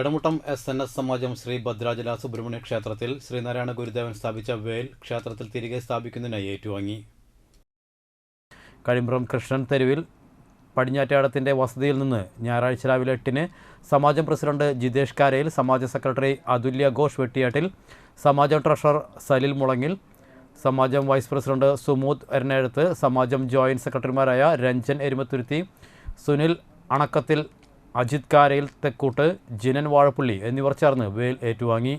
Edamuttam SNS സമാജം ശ്രീ ഭദ്രാചല സുബ്രഹ്മണ്യ ക്ഷേത്രത്തിൽ ശ്രീനാരായണ ഗുരുദേവൻ സ്ഥാപിച്ച വേൽ ക്ഷേത്രത്തിൽ തിരികെ സ്ഥാപിക്കുന്നതിനായി ഏറ്റുവാങ്ങി. കഴിമ്പ്രം കൃഷ്ണൻ തെരുവിൽ പടിഞ്ഞാറ്റാടത്തിൻ്റെ വസതിയിൽ നിന്ന് ഞായറാഴ്ച രാവിലെ 8-ന് സമാജം പ്രസിഡന്റ് ജിതേഷ് കാരയിൽ, സമാജ സെക്രട്ടറി അതുല്യ ഘോഷ് വെട്ടിയാട്ടിൽ, സമാജം ട്രഷറർ സലിൽ മുളങ്ങിൽ, സമാജം വൈസ് പ്രസിഡന്റ് സുമൂദ് എരഞ്ഞെഴുത്ത്, സമാജം ജോയിന്റ് സെക്രട്ടറിമാരായ രഞ്ജൻ എരുമത്തുരുത്തി, സുനിൽ അണക്കത്തിൽ, അജിത് കാരയിൽ തെക്കൂട്ട്, ജിനൻ വാഴപ്പള്ളി എന്നിവർ ചേർന്ന് വേൽ ഏറ്റുവാങ്ങി.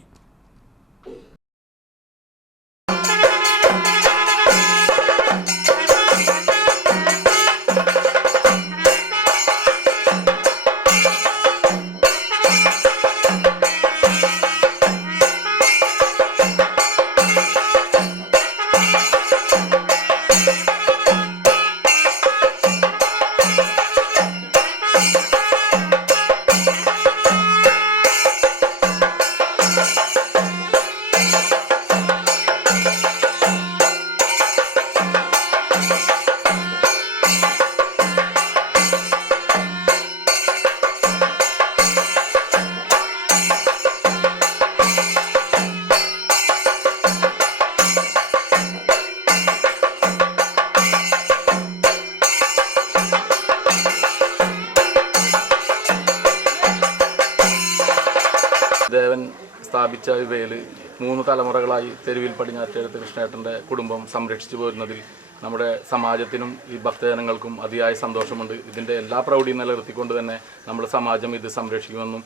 ദേവൻ സ്ഥാപിച്ച വേല് 3 തലമുറകളായി തെരുവിൽ പടിഞ്ഞാറ്റെഴുത്ത് കൃഷ്ണേട്ടൻ്റെ കുടുംബം സംരക്ഷിച്ചു പോരുന്നതിൽ നമ്മുടെ സമാജത്തിനും ഈ ഭക്തജനങ്ങൾക്കും അതിയായ സന്തോഷമുണ്ട്. ഇതിൻ്റെ എല്ലാ പ്രൗഢിയും നിലനിർത്തിക്കൊണ്ട് തന്നെ നമ്മുടെ സമാജം ഇത് സംരക്ഷിക്കുമെന്നും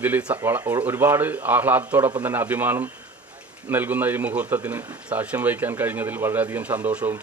ഇതിൽ ഒരുപാട് ആഹ്ലാദത്തോടൊപ്പം തന്നെ അഭിമാനം നൽകുന്ന ഈ മുഹൂർത്തത്തിന് സാക്ഷ്യം വഹിക്കാൻ കഴിഞ്ഞതിൽ വളരെയധികം സന്തോഷവും